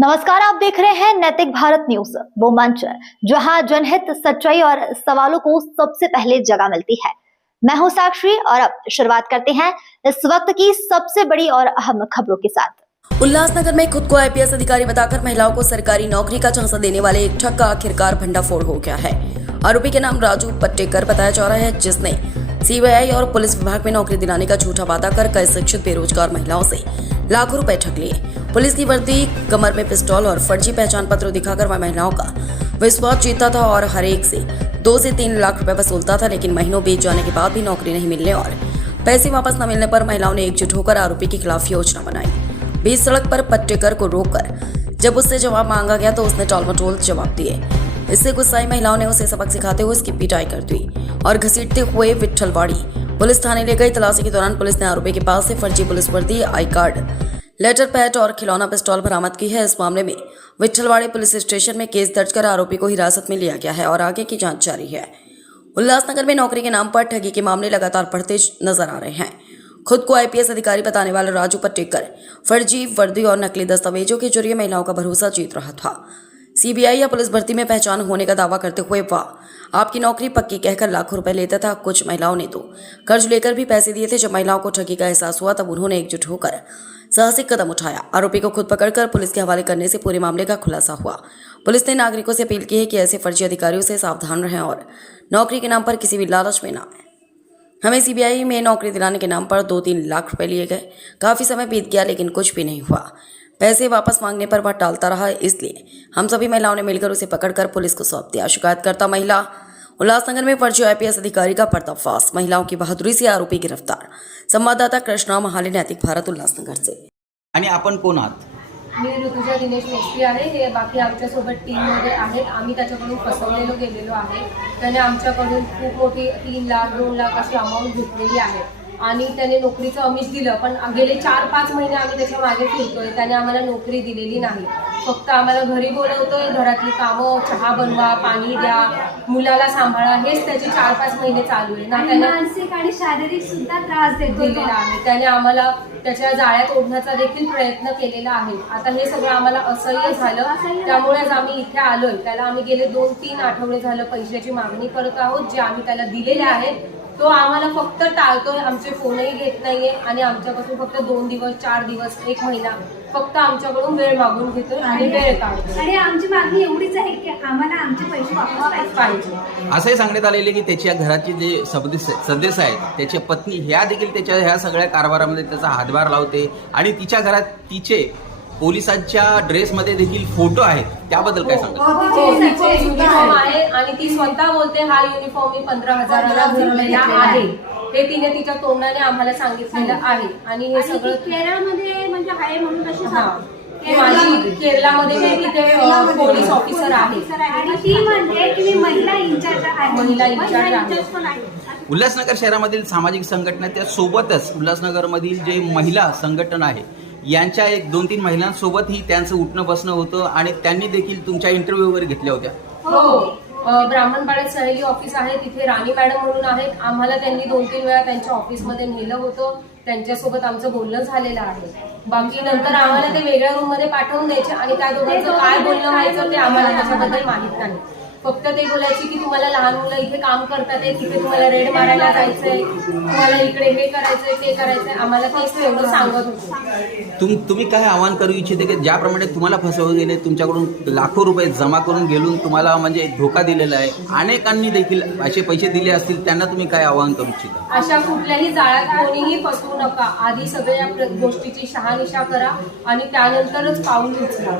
नमस्कार, आप देख रहे हैं नैतिक भारत न्यूज, वो मंच जहां जनहित, सच्चाई और सवालों को सबसे पहले जगह मिलती है। मैं हूं साक्षी और अब शुरुआत करते हैं इस वक्त की सबसे बड़ी और अहम खबरों के साथ। उल्लासनगर में खुद को आईपीएस अधिकारी बताकर महिलाओं को सरकारी नौकरी का झांसा देने वाले एक ठग का आखिरकार भंडाफोड़ हो गया है। आरोपी के नाम राजू पट्टेकर बताया जा रहा है, जिसने सीबीआई और पुलिस विभाग में नौकरी दिलाने का झूठा वादा कर कई शिक्षित बेरोजगार महिलाओं से लाखों रुपए ठग लिए। पुलिस की वर्दी, कमर में पिस्तौल और फर्जी पहचान पत्र दिखाकर वह महिलाओं का विश्वास जीतता था और हर एक से 2 से 3 लाख रुपए वसूलता था। लेकिन महीनों बीत जाने के बाद भी नौकरी नहीं मिलने और पैसे वापस न मिलने पर महिलाओं ने एकजुट होकर आरोपी के खिलाफ योजना बनाई। बीच सड़क पर पट्टेकर को रोककर जब उससे जवाब मांगा गया तो उसने टालमटोल जवाब दिए। इससे गुस्साई महिलाओं ने उसे सबक सिखाते हुए उसकी पिटाई कर दी और घसीटते हुए विट्ठलवाड़ी पुलिस थाने ले गई। तलाशी के दौरान पुलिस ने आरोपी के पास से फर्जी पुलिस वर्दी, आई कार्ड, लेटर पैड और खिलौना पिस्तौल बरामद की है। इस मामले में विट्ठलवाड़ी पुलिस स्टेशन में केस दर्ज कर आरोपी को हिरासत में लिया गया है और आगे की जांच जारी है। उल्लासनगर में नौकरी के नाम पर ठगी के मामले लगातार बढ़ते नजर आ रहे हैं। खुद को आईपीएस अधिकारी बताने वाला राजू पट्टेकर फर्जी वर्दी और नकली दस्तावेजों के जरिए महिलाओं का भरोसा जीत रहा था। सीबीआई या पुलिस भर्ती में पहचान होने का दावा करते हुए वह आपकी नौकरी पक्की कहकर लाखों रुपए लेता था। कुछ महिलाओं ने तो कर्ज लेकर भी पैसे दिए थे। जब महिलाओं को ठगी का एहसास हुआ तब उन्होंने एकजुट होकर साहसिक कदम उठाया। आरोपी को खुद पकड़कर पुलिस के हवाले करने से पूरे मामले का खुलासा हुआ। पुलिस ने नागरिकों से अपील की है कि ऐसे फर्जी अधिकारियों से सावधान रहें और नौकरी के नाम पर किसी भी लालच में न आए। हमें सीबीआई में नौकरी दिलाने के नाम पर 2-3 लाख रुपए लिए गए। काफी समय बीत गया लेकिन कुछ भी नहीं हुआ। पैसे वापस मांगने पर वह टालता रहा, इसलिए हम सभी महिलाओं ने मिलकर उसे पकड़कर पुलिस को सौंप दिया। शिकायतकर्ता महिला। उल्लासनगर में फर्जी आईपीएस अधिकारी का पर्दाफाश, महिलाओं की बहादुरी से आरोपी गिरफ्तार। संवाददाता कृष्णा महाले, नैतिक भारत, उल्लासनगर से। आणि आपण कोण आहात? मी ऋतुजा दिनेश मेस्त्री आहे. हे बाकी आमच्यासोबत टीममध्ये आहेत. आम्ही त्याच्याकडून फसवलेलो गेलेलो आहे. त्याने आमच्याकडून खूप मोठी 3 लाख 2 लाख अशी अमाऊंट घेतलेली आहे आणि त्याने नोकरीचं आमिष दिलं, पण गेले 4-5 महिने आम्ही त्याच्या मागे फिरतोय. त्याने आम्हाला नोकरी दिलेली नाही. फक्त आम्हाला घरी बोलवतोय, घरातली कामं, चहा बनवा, पाणी द्या, मुलाला सांभाळा, हेच त्याचे 4-5 महिने चालू आहे ना. त्याने मानसिक आणि शारीरिक सुद्धा त्रास दिलेला आहे. त्याने आम्हाला त्याच्या जाळ्यात ओढण्याचा देखील प्रयत्न केलेला आहे. आता हे सगळं आम्हाला असह्य झालं, त्यामुळेच आम्ही इथे आलोय. त्याला आम्ही गेले 2-3 आठवडे झालं पैशाची मागणी करत आहोत, जे आम्ही त्याला दिलेले आहेत. तो आम्हाला फक्त टाळतोय, आमचे फोनही घेत नाहीये आणि आमच्यापासून फक्त 2 दिवस, 4 दिवस, 1 महिना फक्त आमच्याकडून वेळ मागून घेतोय आणि वेळ काढतोय. आणि आमची मागणी एवढीच आहे की आम्हाला आमचे पैसे वापस पाहिजे. असंही सांगण्यात आलेले की त्याच्या घराचे जे सदस्य आहेत, त्याची पत्नी ह्या देखील त्याच्या ह्या सगळ्या कारभारामध्ये त्याचा हातभार लावते आणि तिच्या घरात तिचे पोलिसांच्या ड्रेसमध्ये देखील फोटो आहेत. त्याबद्दल काय सांगाल? युनिफॉर्म आहे आणि ती स्वतः बोलते हा युनिफॉर्म मी 15,000ला घेतलेला आहे. हे तिने तिच्या तोंडाने आम्हाला सांगितलेलं आहे. आणि हे सगळं केरळमध्ये म्हणजे आहे म्हणून तशी माझी केरळमध्ये मी तिथे पोलीस ऑफिसर आहे आणि ती म्हणते की मी महिला इंचार्ज आहे. महिला इंचार्ज आहे. उल्हासनगर शहरामधील सामाजिक संघटना, त्या सोबतच उल्हासनगरमधील जे महिला संघटना आहे यांच्या 1-2-3 महिलांसोबतही त्यांचं उठणं बसणं होतं आणि त्यांनी देखील तुमच्या इंटरव्ह्यू वगैरे घेतल्या होत्या. हो, ब्राह्मणपाड्यात सहेली ऑफिस आहे, तिथे राणी मॅडम म्हणून आहेत. आम्हाला त्यांनी 2-3 वेळा त्यांच्या ऑफिसमध्ये नेलं होतं. त्यांच्यासोबत आमचं बोलणं झालेलं आहे. बाकी नंतर आम्हाला ते वेगळ्या रूम मध्ये पाठवून द्यायचे आणि त्या दोघांचं काय बोलणं व्हायचं ते आम्हाला त्याच्याबद्दल माहित नाही. फक्त ते बोलायचे की तुम्हाला लहान मुलं इथे काम करतात, तिथे तुम्हाला रेड मारायला जायचंय, तुम्हाला इकडे हे करायचंय, ते करायचंय. आम्हाला तेच एवढं सांगत होते. तुम्ही काय आवाहन करू इच्छिते की ज्याप्रमाणे तुम्हाला फसवले गेले, तुमच्याकडून लाखो रुपये जमा करून गेलून तुम्हाला म्हणजे धोका दिलेला आहे, अनेकांनी देखील असे पैसे दिले असतील, त्यांना तुम्ही काय आवाहन करू इच्छिता? अशा कुठल्याही जाळ्यात कोणीही फसवू नका. आधी सगळ्या गोष्टीची शहानिशा करा आणि त्यानंतरच पाऊल उचला.